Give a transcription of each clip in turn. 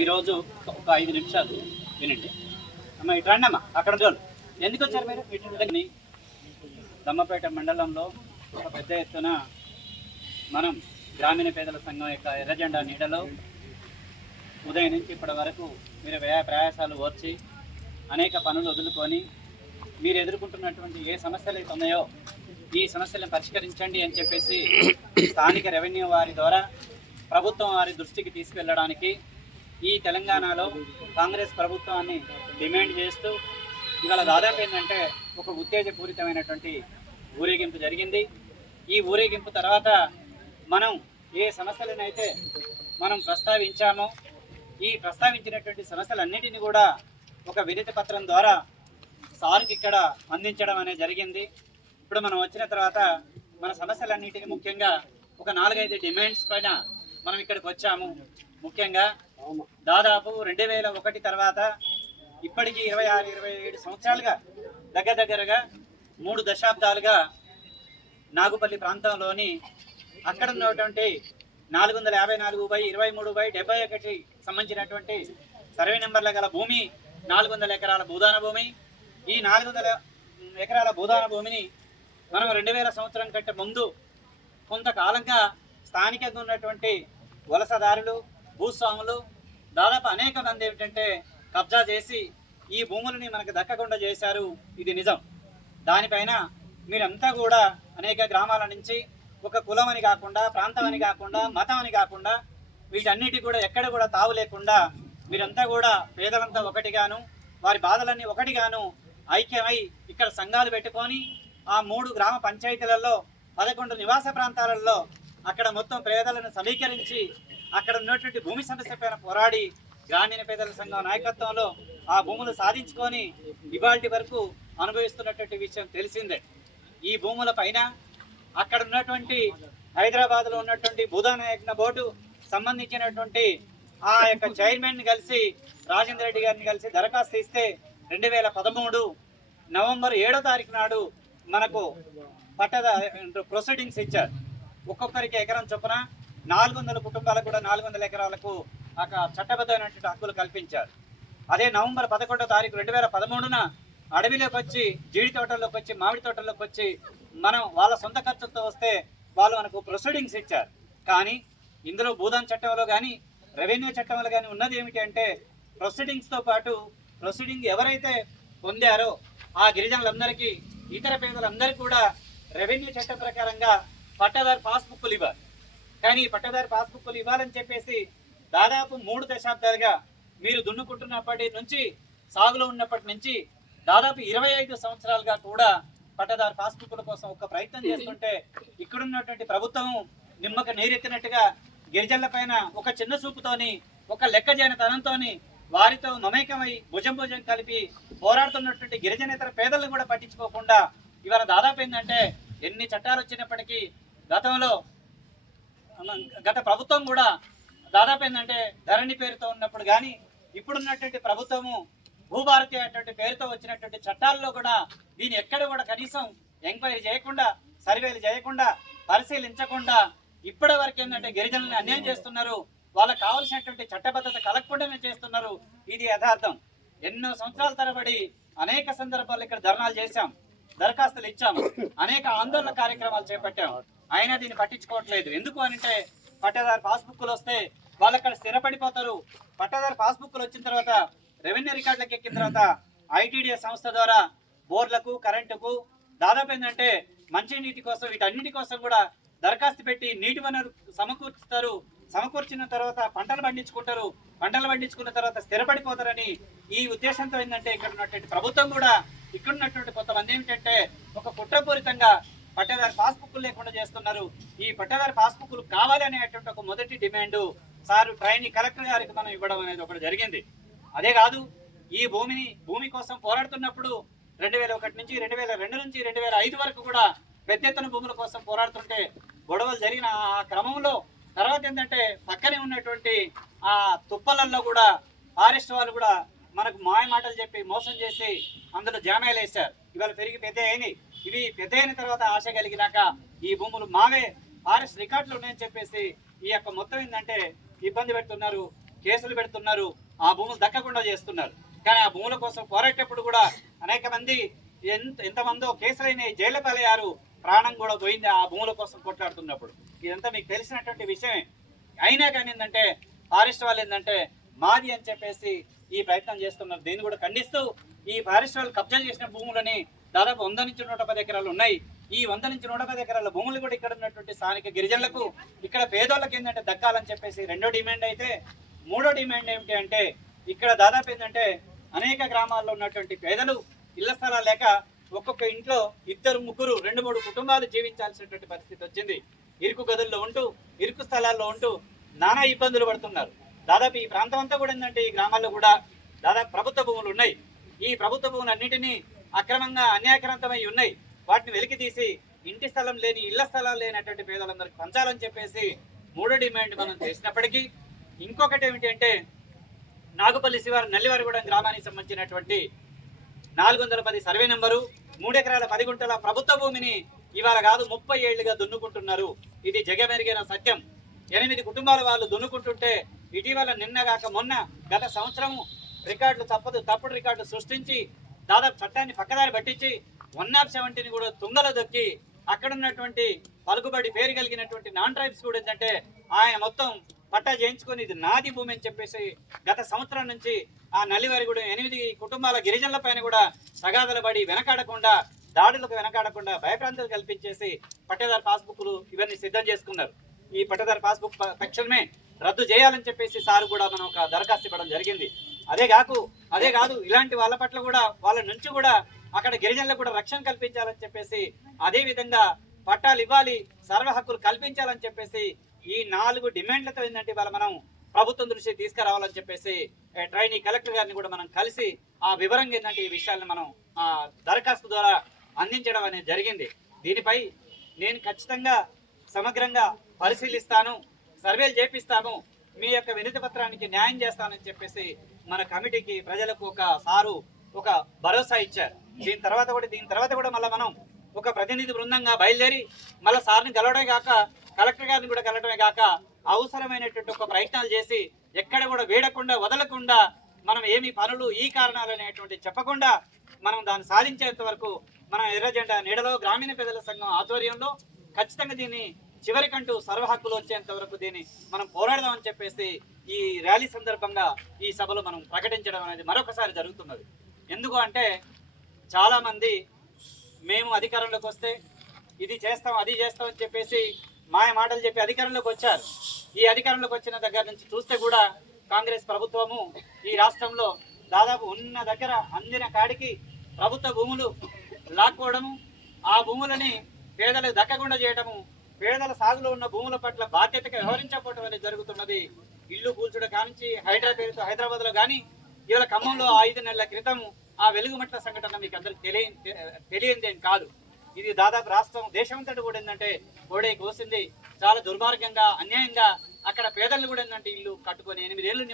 ఈరోజు ఒక 5 నిమిషాలు వినండి. అమ్మ ఇటు రండి అమ్మ, అక్కడ చూడు. ఎందుకు వచ్చారు మీరు? ఇటు దమ్మపేట మండలంలో ఒక పెద్ద ఎత్తున మనం గ్రామీణ పేదల సంఘం యొక్క ఎర్రజెండా నీడలో ఉదయం నుంచి ఇప్పటి వరకు మీరు ప్రయాసాలు ఓర్చి అనేక పనులు వదులుకొని మీరు ఎదుర్కొంటున్నటువంటి ఏ సమస్యలు అయితే ఉన్నాయో ఈ సమస్యలను పరిష్కరించండి అని చెప్పేసి స్థానిక రెవెన్యూ వారి ద్వారా ప్రభుత్వం వారి దృష్టికి తీసుకెళ్లడానికి ఈ తెలంగాణలో కాంగ్రెస్ ప్రభుత్వాన్ని డిమాండ్ చేస్తూ ఇవాళ దాదాపు ఏంటంటే ఒక ఉత్తేజపూరితమైనటువంటి ఊరేగింపు జరిగింది. ఈ ఊరేగింపు తర్వాత మనం ఏ సమస్యలనైతే మనం ప్రస్తావించామో ఈ ప్రస్తావించినటువంటి సమస్యలన్నిటిని కూడా ఒక వినతి పత్రం ద్వారా సార్కి ఇక్కడ అందించడం అనేది జరిగింది. ఇప్పుడు మనం వచ్చిన తర్వాత మన సమస్యలన్నిటిని ముఖ్యంగా ఒక 4-5 డిమాండ్స్ పైన మనం ఇక్కడికి వచ్చాము. ముఖ్యంగా దాదాపు 2001 తర్వాత ఇప్పటికీ 26-27 సంవత్సరాలుగా దగ్గరగా 3 దశాబ్దాలుగా నాగుపల్లి ప్రాంతంలోని అక్కడ ఉన్నటువంటి 454/23/71 సంబంధించినటువంటి సర్వే నెంబర్ల గల భూమి 400 ఎకరాల భూదాన భూమి. ఈ 400 ఎకరాల భూదాన భూమిని మనం 2000 సంవత్సరం కంటే ముందు కొంతకాలంగా స్థానికంగా ఉన్నటువంటి వలసదారులు భూస్వాములు దాదాపు అనేక మంది ఏమిటంటే కబ్జా చేసి ఈ భూములని మనకు దక్కకుండా చేశారు. ఇది నిజం. దానిపైన మీరంతా కూడా అనేక గ్రామాల నుంచి ఒక కులం అని కాకుండా ప్రాంతం అని కాకుండా మతం అని కాకుండా వీటన్నిటి కూడా ఎక్కడ కూడా తావు లేకుండా మీరంతా కూడా పేదలంతా ఒకటిగాను వారి బాధలన్నీ ఒకటిగాను ఐక్యమై ఇక్కడ సంఘాలు పెట్టుకొని ఆ 3 గ్రామ పంచాయతీలలో 11 నివాస ప్రాంతాలలో అక్కడ మొత్తం పేదలను సమీకరించి అక్కడ ఉన్నటువంటి భూమి సమస్య పైన పోరాడి గ్రామీణ పేదల సంఘం నాయకత్వంలో ఆ భూములు సాధించుకొని ఇవాల్టి వరకు అనుభవిస్తున్నటువంటి విషయం తెలిసిందే. ఈ భూముల పైన అక్కడ ఉన్నటువంటి హైదరాబాద్లో ఉన్నటువంటి భూదాన యజ్ఞ బోర్డు సంబంధించినటువంటి ఆ యొక్క చైర్మన్ కలిసి రాజేంద్ర రెడ్డి గారిని కలిసి దరఖాస్తు ఇస్తే 2013 నవంబర్ 7వ తారీఖు నాడు మనకు ప్రొసీడింగ్స్ ఇచ్చారు. ఒక్కొక్కరికి ఎకరం చొప్పున 400 కుటుంబాలకు కూడా 400 ఎకరాలకు చట్టబద్ధమైనటువంటి హక్కులు కల్పించారు. అదే నవంబర్ 11వ తారీఖు 2013న అడవిలోకి వచ్చి జీడి తోటల్లోకి వచ్చి మామిడి తోటల్లోకి వచ్చి మనం వాళ్ళ సొంత ఖర్చులతో వస్తే వాళ్ళు మనకు ప్రొసీడింగ్స్ ఇచ్చారు. కానీ ఇందులో భూదాన్ చట్టంలో కానీ రెవెన్యూ చట్టంలో కానీ ఉన్నది ఏమిటి అంటే ప్రొసీడింగ్స్తో పాటు ప్రొసీడింగ్ ఎవరైతే పొందారో ఆ గిరిజనులందరికీ ఇతర పేదలందరికీ కూడా రెవెన్యూ చట్టం ప్రకారంగా పట్టాదారు పాస్బుక్లు ఇవ్వాలి. కానీ పట్టాదారు పాస్బుక్లు ఇవ్వాలని చెప్పేసి దాదాపు 3 దశాబ్దాలుగా మీరు దున్నుకుంటున్నప్పటి నుంచి సాగులో ఉన్నప్పటి నుంచి దాదాపు 25 సంవత్సరాలుగా కూడా పట్టాదారు పాస్బుక్ల కోసం ఒక ప్రయత్నం చేస్తుంటే ఇక్కడున్నటువంటి ప్రభుత్వం నిమ్మక నీరెత్తినట్టుగా గిరిజనుల పైన ఒక చిన్న చూపుతోని ఒక లెక్కజేయనతనంతోని వారితో మమేకమై భుజం కలిపి పోరాడుతున్నటువంటి గిరిజనేతర పేదలను కూడా పట్టించుకోకుండా ఇవాళ దాదాపు ఏంటంటే ఎన్ని చట్టాలు వచ్చినప్పటికీ గత ప్రభుత్వం కూడా దాదాపు ఏంటంటే ధరణి పేరుతో ఉన్నప్పుడు కానీ ఇప్పుడున్నటువంటి ప్రభుత్వము భూభారతి అనేటువంటి పేరుతో వచ్చినటువంటి చట్టాల్లో కూడా దీన్ని ఎక్కడ కూడా కనీసం ఎంక్వైరీ చేయకుండా సర్వేలు చేయకుండా పరిశీలించకుండా ఇప్పటి వరకు ఏంటంటే గిరిజనులను అన్యాయం చేస్తున్నారు. వాళ్ళకు కావాల్సినటువంటి చట్టబద్ధత కలగకుండానే చేస్తున్నారు. ఇది యథార్థం. ఎన్నో సంవత్సరాల తరబడి అనేక సందర్భాల్లో ఇక్కడ ధర్నాలు చేశాం, దరఖాస్తులు ఇచ్చాము, అనేక ఆందోళన కార్యక్రమాలు చేపట్టాం. అయినా దీన్ని పట్టించుకోవట్లేదు. ఎందుకు అంటే పట్టాదారు పాస్బుక్లు వస్తే వాళ్ళు అక్కడ స్థిరపడిపోతారు. పట్టాదారు పాస్బుక్లు వచ్చిన తర్వాత రెవెన్యూ రికార్డులకు ఎక్కిన తర్వాత ఐటీడీఎస్ సంస్థ ద్వారా బోర్లకు కరెంటుకు దాదాపు ఏంటంటే మంచినీటి కోసం వీటన్నిటి కోసం కూడా దరఖాస్తు పెట్టి నీటి వనరు సమకూర్చుతారు. సమకూర్చిన తర్వాత పంటలు పండించుకుంటారు. పంటలు పండించుకున్న తర్వాత స్థిరపడిపోతారని ఈ ఉద్దేశంతో ఏంటంటే ఇక్కడ ఉన్నటువంటి ప్రభుత్వం కూడా ఇక్కడ ఉన్నటువంటి కొంతమంది ఏమిటంటే ఒక కుట్రపూరితంగా పట్టాదారు పాస్బుక్లు లేకుండా చేస్తున్నారు. ఈ పట్టాదారు పాస్బుక్లు కావాలి అనేటువంటి ఒక మొదటి డిమాండ్ సార్ ట్రైనింగ్ కలెక్టర్ గారికి మనం ఇవ్వడం అనేది ఒకటి జరిగింది. అదే కాదు, ఈ భూమి కోసం పోరాడుతున్నప్పుడు 2001 నుంచి 2002 నుంచి 2005 వరకు కూడా పెద్ద ఎత్తున భూముల కోసం పోరాడుతుంటే గొడవలు జరిగిన ఆ క్రమంలో తర్వాత ఏంటంటే పక్కనే ఉన్నటువంటి ఆ తుప్పలల్లో కూడా ఫారెస్ట్ వాళ్ళు కూడా మనకు మాయ మాటలు చెప్పి మోసం చేసి అందులో జామేలు వేశారు. ఇవాళ పెరిగి పెద్ద అయినాయి. ఇవి పెద్ద అయిన తర్వాత ఆశ కలిగినాక ఈ భూములు మావే ఫారెస్ట్ రికార్డులు ఉన్నాయని చెప్పేసి ఈ యొక్క మొత్తం ఏంటంటే ఇబ్బంది పెడుతున్నారు. కేసులు పెడుతున్నారు, ఆ భూములు దక్కకుండా చేస్తున్నారు. కానీ ఆ భూముల కోసం పోరాటప్పుడు కూడా అనేక మంది ఎంతమందో కేసులైన జైలు పాలయ్యారు, ప్రాణం కూడా పోయింది ఆ భూముల కోసం కొట్లాడుతున్నప్పుడు. ఇదంతా మీకు తెలిసినటువంటి విషయమే. అయినా కానీ ఏంటంటే ఫారెస్ట్ వాళ్ళు ఏంటంటే మాది అని చెప్పేసి ఈ ప్రయత్నం చేస్తున్నారు. దీన్ని కూడా ఖండిస్తూ ఈ ఫారెస్ట్ వాళ్ళు కబ్జా చేసిన భూములని దాదాపు 100 నుంచి 110 ఎకరాలు ఉన్నాయి. ఈ 100 నుంచి 110 ఎకరాల భూములు కూడా ఇక్కడ ఉన్నటువంటి స్థానిక గిరిజనులకు, ఇక్కడ పేదోళ్ళకి ఏంటంటే దక్కాలని చెప్పేసి రెండో డిమాండ్ అయితే, మూడో డిమాండ్ ఏమిటి అంటే ఇక్కడ దాదాపు ఏంటంటే అనేక గ్రామాల్లో ఉన్నటువంటి పేదలు ఇళ్ల స్థలాలు లేక ఒక్కొక్క ఇంట్లో 2, 3, 2, 3 కుటుంబాలు జీవించాల్సినటువంటి పరిస్థితి వచ్చింది. ఇరుకు గదుల్లో ఉంటూ, ఇరుకు స్థలాల్లో ఉంటూ నానా ఇబ్బందులు పడుతున్నారు. దాదాపు ఈ ప్రాంతం అంతా కూడా ఏంటంటే ఈ గ్రామాల్లో కూడా దాదాపు ప్రభుత్వ భూములు ఉన్నాయి. ఈ ప్రభుత్వ భూములన్నింటినీ అక్రమంగా అన్యాక్రాంతమై ఉన్నాయి. వాటిని వెలికి తీసి ఇంటి స్థలం లేని, ఇళ్ల స్థలాలు లేనటువంటి పేదలందరికీ పంచాలని చెప్పేసి మూడో డిమాండ్ మనం చేసినప్పటికీ, ఇంకొకటి ఏమిటంటే నాగుపల్లి శివారు నల్లివారిగూడెం గ్రామానికి సంబంధించినటువంటి 410 సర్వే నెంబరు 3 ఎకరాల 10 గుంటల ప్రభుత్వ భూమిని ఇవాళ కాదు 30 ఏళ్లుగా దున్నుకుంటున్నారు. ఇది జగమెరిగిన సత్యం. 8 కుటుంబాల వాళ్ళు దున్నుకుంటుంటే ఇటీవల నిన్నగాక మొన్న గత సంవత్సరము రికార్డులు తప్పుడు రికార్డులు సృష్టించి దాదాపు చట్టాన్ని పక్కదారి పట్టించి 170ని కూడా తుంగలో దొక్కి అక్కడ ఉన్నటువంటి పలుకుబడి పేరు కలిగినటువంటి నాన్ ట్రైబ్స్ కూడా ఏంటంటే ఆయన మొత్తం పట్టా చేయించుకొని ఇది నాది భూమి అని చెప్పేసి గత సంవత్సరం నుంచి ఆ నల్లివారిగూడెం 8 కుటుంబాల గిరిజనుల పైన కూడా తగాదలు పడి వెనకాడకుండా, దాడులకు వెనకాడకుండా భయప్రాంతాలు కల్పించేసి పట్టేదారు పాస్బుక్లు ఇవన్నీ సిద్ధం చేసుకున్నారు. ఈ పట్టేదారు పాస్బుక్ తక్షణమే రద్దు చేయాలని చెప్పేసి సార్ కూడా మనం ఒక దరఖాస్తు ఇవ్వడం జరిగింది. అదే కాదు ఇలాంటి వాళ్ళ పట్ల కూడా వాళ్ళ నుంచి కూడా అక్కడ గిరిజనులకు కూడా రక్షణ కల్పించాలని చెప్పేసి, అదే విధంగా పట్టాలు ఇవ్వాలి, సర్వ హక్కులు కల్పించాలని చెప్పేసి ఈ 4 డిమాండ్లతో ఏంటంటే ఇవాళ మనం ప్రభుత్వం దృష్టికి తీసుకురావాలని చెప్పేసి ట్రైనీ కలెక్టర్ గారిని కూడా మనం కలిసి ఆ వివరంగా ఏంటంటే ఈ విషయాలను మనం దరఖాస్తు ద్వారా అందించడం అనేది జరిగింది. దీనిపై నేను ఖచ్చితంగా సమగ్రంగా పరిశీలిస్తాను, సర్వేలు చేపిస్తాను, మీ యొక్క వినతి పత్రానికి న్యాయం చేస్తానని చెప్పేసి మన కమిటీకి ప్రజలకు ఒక భరోసా ఇచ్చారు. దీని తర్వాత కూడా మళ్ళీ మనం ఒక ప్రతినిధి బృందంగా బయలుదేరి మళ్ళీ సార్ని కలవడమే కాక కలెక్టర్ గారిని కూడా కలవడమే కాక అవసరమైనటువంటి ఒక ప్రయత్నాలు చేసి ఎక్కడ కూడా వేడకుండా వదలకుండా మనం ఏమి పనులు ఈ కారణాలు అనేటువంటి చెప్పకుండా మనం దాన్ని సాధించేంత వరకు మనం ఎర్రజెండా నీడలో గ్రామీణ పెద్దల సంఘం ఆధ్వర్యంలో ఖచ్చితంగా దీన్ని చివరికంటూ సర్వ హక్కులు వచ్చేంత వరకు దీన్ని మనం పోరాడదామని చెప్పేసి ఈ ర్యాలీ సందర్భంగా ఈ సభలో మనం ప్రకటించడం అనేది మరొకసారి జరుగుతున్నది. ఎందుకు అంటే చాలామంది మేము అధికారంలోకి వస్తే ఇది చేస్తాం అది చేస్తాం అని చెప్పేసి మాయ మాటలు చెప్పి అధికారంలోకి వచ్చారు. ఈ అధికారంలోకి వచ్చిన దగ్గర నుంచి చూస్తే కూడా కాంగ్రెస్ ప్రభుత్వము ఈ రాష్ట్రంలో దాదాపు ఉన్న దగ్గర అందిన కాడికి ప్రభుత్వ భూములు లాక్కోవడము, ఆ భూములని పేదలకు దక్కకుండా చేయడము, పేదల సాగులో ఉన్న భూముల పట్ల బాధ్యతగా వ్యవహరించకపోవడం అనేది జరుగుతున్నది. ఇల్లు కూల్చడం కానించి పేరుతో హైదరాబాద్లో కానీ ఇవాళ ఖమ్మంలో 5 నెలల క్రితం ఆ వెలుగుమట్ల సంఘటన మీకు అందరికి తెలియందేం కాదు. ఇది దాదాపు రాష్ట్రం దేశమంతటి కూడా ఏంటంటే కోడే కోసింది. చాలా దుర్మార్గంగా అన్యాయంగా అక్కడ పేదలు కూడా ఏంటంటే ఇల్లు కట్టుకొని 8 ఏళ్ళు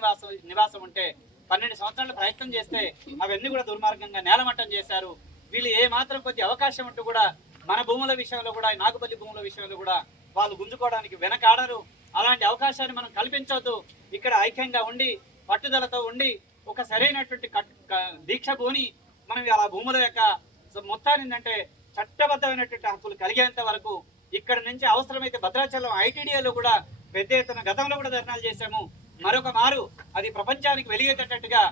నివాసం ఉంటే 12 సంవత్సరాలు ప్రయత్నం చేస్తే అవన్నీ కూడా దుర్మార్గంగా నేలమట్టం చేశారు. వీళ్ళు ఏ మాత్రం కొద్ది అవకాశం ఉంటూ కూడా మన భూముల విషయంలో కూడా నాగుపల్లి భూముల విషయంలో కూడా వాళ్ళు గుంజుకోవడానికి వెనకాడరు. అలాంటి అవకాశాన్ని మనం కల్పించవద్దు. ఇక్కడ ఐక్యంగా ఉండి పట్టుదలతో ఉండి ఒక సరైనటువంటి దీక్ష పోని మనం ఆ భూముల యొక్క మొత్తాన్ని ఏంటంటే చట్టబద్ధమైనటువంటి హక్కులు కలిగేంత వరకు ఇక్కడ నుంచి అవసరమైతే భద్రాచలం ఐటీడీఏలో కూడా పెద్ద ఎత్తున గతంలో కూడా ధర్నాలు చేశాము. మరొక మారు అది ప్రపంచానికి వెలిగేటట్టుగా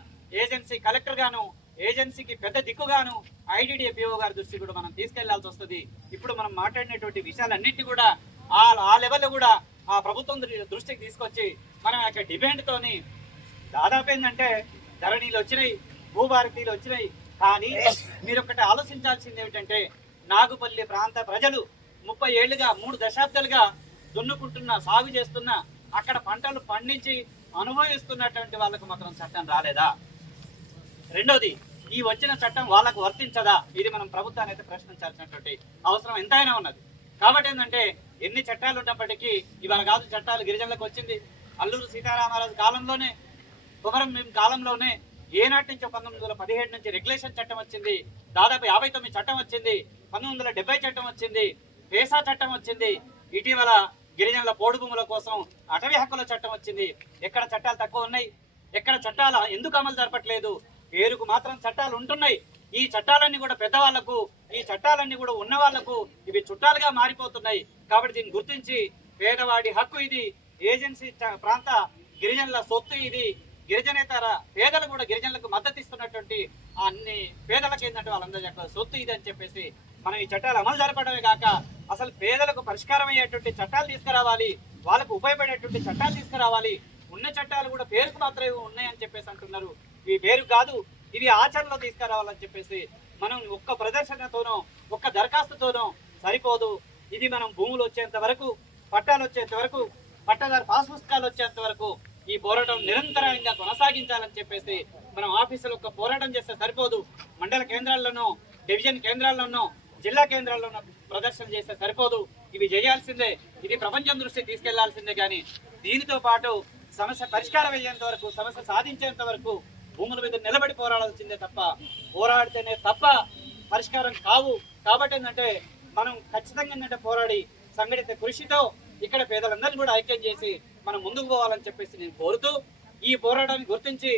ఏజెన్సీ కలెక్టర్ గాను, ఏజెన్సీకి పెద్ద దిక్కుగాను ఐటీడీఏ పిఓ గారి దృష్టి కూడా మనం తీసుకెళ్లాల్సి వస్తుంది. ఇప్పుడు మనం మాట్లాడినటువంటి విషయాలన్నింటినీ కూడా ఆ లెవెల్లో కూడా ఆ ప్రభుత్వం దృష్టికి తీసుకొచ్చి మనం యొక్క డిమాండ్తోని దాదాపు ఏంటంటే ధరణీలు వచ్చినాయి, భూభారతీలు వచ్చినాయి. కానీ మీరు ఒకటి ఆలోచించాల్సింది ఏమిటంటే నాగుపల్లి ప్రాంత ప్రజలు 30 ఏళ్లుగా 3 దశాబ్దాలుగా దున్నుకుంటున్న, సాగు చేస్తున్న, అక్కడ పంటలు పండించి అనుభవిస్తున్నటువంటి వాళ్ళకు మాత్రం చట్టం రాలేదా? రెండోది, ఈ వచ్చిన చట్టం వాళ్ళకు వర్తించదా? ఇది మనం ప్రభుత్వాన్ని అయితే ప్రశ్నించాల్సినటువంటి అవసరం ఎంతైనా ఉన్నది. కాబట్టి ఏంటంటే ఎన్ని చట్టాలు ఉన్నప్పటికీ ఇవాళ కాదు చట్టాలు గిరిజనులకు వచ్చింది. అల్లూరు సీతారామరాజు కాలంలోనే, కుమరం కాలంలోనే ఏనాటి నుంచి 1917 నుంచి రెగ్యులేషన్ చట్టం వచ్చింది, దాదాపు 59 చట్టం వచ్చింది, 1970 చట్టం వచ్చింది, పేసా చట్టం వచ్చింది, ఇటీవల గిరిజనుల పోడు భూముల కోసం అటవీ హక్కుల చట్టం వచ్చింది. ఎక్కడ చట్టాలు తక్కువ ఉన్నాయి, ఎక్కడ చట్టాలు ఎందుకు అమలు జరపట్లేదు? పేరుకు మాత్రం చట్టాలు ఉంటున్నాయి. ఈ చట్టాలన్నీ కూడా పెద్దవాళ్లకు, ఈ చట్టాలన్నీ కూడా ఉన్న వాళ్లకు ఇవి చుట్టాలుగా మారిపోతున్నాయి. కాబట్టి దీన్ని గుర్తించి పేదవాడి హక్కు ఇది, ఏజెన్సీ ప్రాంత గిరిజనుల సొత్తు ఇది, గిరిజనేతర పేదలు కూడా గిరిజనులకు మద్దతు ఇస్తున్నటువంటి అన్ని పేదలకు ఏంటంటే వాళ్ళందరి యొక్క సొత్తు ఇది అని చెప్పేసి మనం ఈ చట్టాలు అమలు జరపడమే కాక అసలు పేదలకు పరిష్కారం అయ్యేటువంటి చట్టాలు తీసుకురావాలి, వాళ్ళకు ఉపయోగపడేటువంటి చట్టాలు తీసుకురావాలి. ఉన్న చట్టాలు కూడా పేరుకు మాత్రమే ఉన్నాయని చెప్పేసి అంటున్నారు. ఇవి పేరు కాదు, ఇవి ఆచరణలో తీసుకురావాలని చెప్పేసి మనం ఒక్క ప్రదర్శనతోనో ఒక్క దరఖాస్తుతోనో సరిపోదు. ఇది మనం భూములు వచ్చేంత వరకు, పట్టాలు వచ్చేంత వరకు, పట్టాదారు పాస్ పుస్తకాలు వచ్చేంత వరకు ఈ పోరాటం నిరంతరంగా కొనసాగించాలని చెప్పేసి మనం ఆఫీసులో ఒక పోరాటం చేస్తే సరిపోదు. మండల కేంద్రాల్లోనో, డివిజన్ కేంద్రాల్లోనో, జిల్లా కేంద్రాల్లోనో ప్రదర్శన చేస్తే సరిపోదు. ఇవి చేయాల్సిందే, ఇది ప్రపంచం దృష్టి తీసుకెళ్లాల్సిందే. కానీ దీనితో పాటు సమస్య పరిష్కారం అయ్యేంత వరకు, సమస్య సాధించేంత వరకు భూముల మీద నిలబడి పోరాడాల్సిందే తప్ప, పోరాడితేనే తప్ప పరిష్కారం కావు. కాబట్టి ఏంటంటే మనం ఖచ్చితంగా ఏంటంటే పోరాడి సంఘటిత కృషితో ఇక్కడ పేదలందరినీ కూడా ఐక్యం చేసి మనం ముందుకు పోవాలని చెప్పేసి నేను కోరుతూ, ఈ పోరాటాన్ని గుర్తించి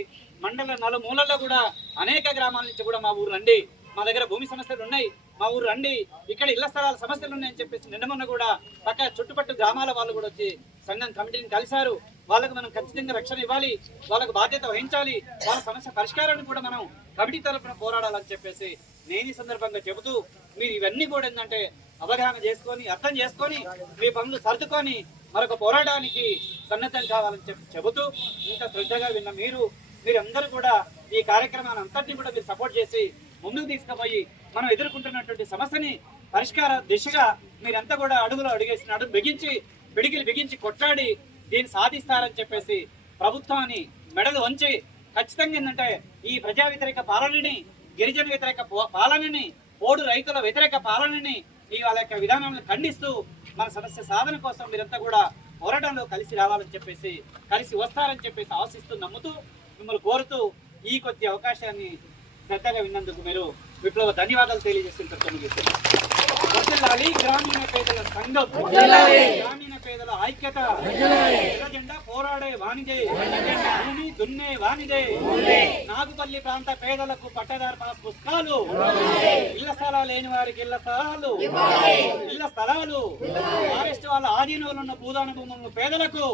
మండల నలుమూలల్లో కూడా అనేక గ్రామాల నుంచి కూడా మా ఊరు రండి, మా దగ్గర భూమి సమస్యలు ఉన్నాయి, మా ఊరు రండి, ఇక్కడ ఇళ్ల స్థలాల సమస్యలు ఉన్నాయని చెప్పేసి నిన్న మొన్న కూడా పక్క చుట్టుపట్టు గ్రామాల వాళ్ళు కూడా వచ్చి సంఘం కమిటీని కలిశారు. వాళ్ళకు మనం ఖచ్చితంగా రక్షణ ఇవ్వాలి, వాళ్ళకు బాధ్యత వహించాలి, వాళ్ళ సమస్య పరిష్కారాన్ని కూడా మనం కమిటీ తరఫున పోరాడాలని చెప్పేసి నేను ఈ సందర్భంగా చెబుతూ, మీరు ఇవన్నీ కూడా ఏంటంటే అవగాహన చేసుకొని, అర్థం చేసుకొని, మీ పనులు సర్దుకొని మరొక పోరాటానికి సన్నద్ధం కావాలని చెబుతూ, ఇంత శ్రద్ధగా విన్న మీరందరూ కూడా ఈ కార్యక్రమాన్ని అంతటినీ కూడా మీరు సపోర్ట్ చేసి ముందుకు తీసుకుపోయి మనం ఎదుర్కొంటున్నటువంటి సమస్యని పరిష్కార దిశగా మీరంతా కూడా అడుగు బిగించి కొట్లాడి దీన్ని సాధిస్తారని చెప్పేసి ప్రభుత్వాన్ని మెడలు వంచి ఖచ్చితంగా ఏంటంటే ఈ ప్రజా వ్యతిరేక పాలనని, గిరిజన వ్యతిరేక పాలనని, పోడు రైతుల వ్యతిరేక పాలనని, ఈ వాళ్ళ యొక్క విధానాలను ఖండిస్తూ మన సమస్య సాధన కోసం మీరంతా కూడా పోరాటంలో కలిసి రావాలని చెప్పేసి, కలిసి వస్తారని చెప్పేసి ఆశిస్తూ, నమ్ముతూ, మిమ్మల్ని కోరుతూ ఈ కొద్ది అవకాశాన్ని శ్రద్ధగా విన్నందుకు మీరు విప్లవ ధన్యవాదాలు తెలియజేస్తుంటారు. గ్రామీణ పేదల సంఘం, గ్రామీణ పేదల ఐక్యత, జెండా పోరాడే వాణిదే, భూమి దున్నే వాణిదే, నాగుపల్లి ప్రాంత పేదలకు పట్టదారు పాస్ పుస్తకాలు, ఇళ్ల స్థలాలు లేని వారికి ఇళ్ల స్థలాలు, ఫారెస్ట్ వాళ్ళ ఆధీనంలో ఉన్న భూదాన భూములను పేదలకు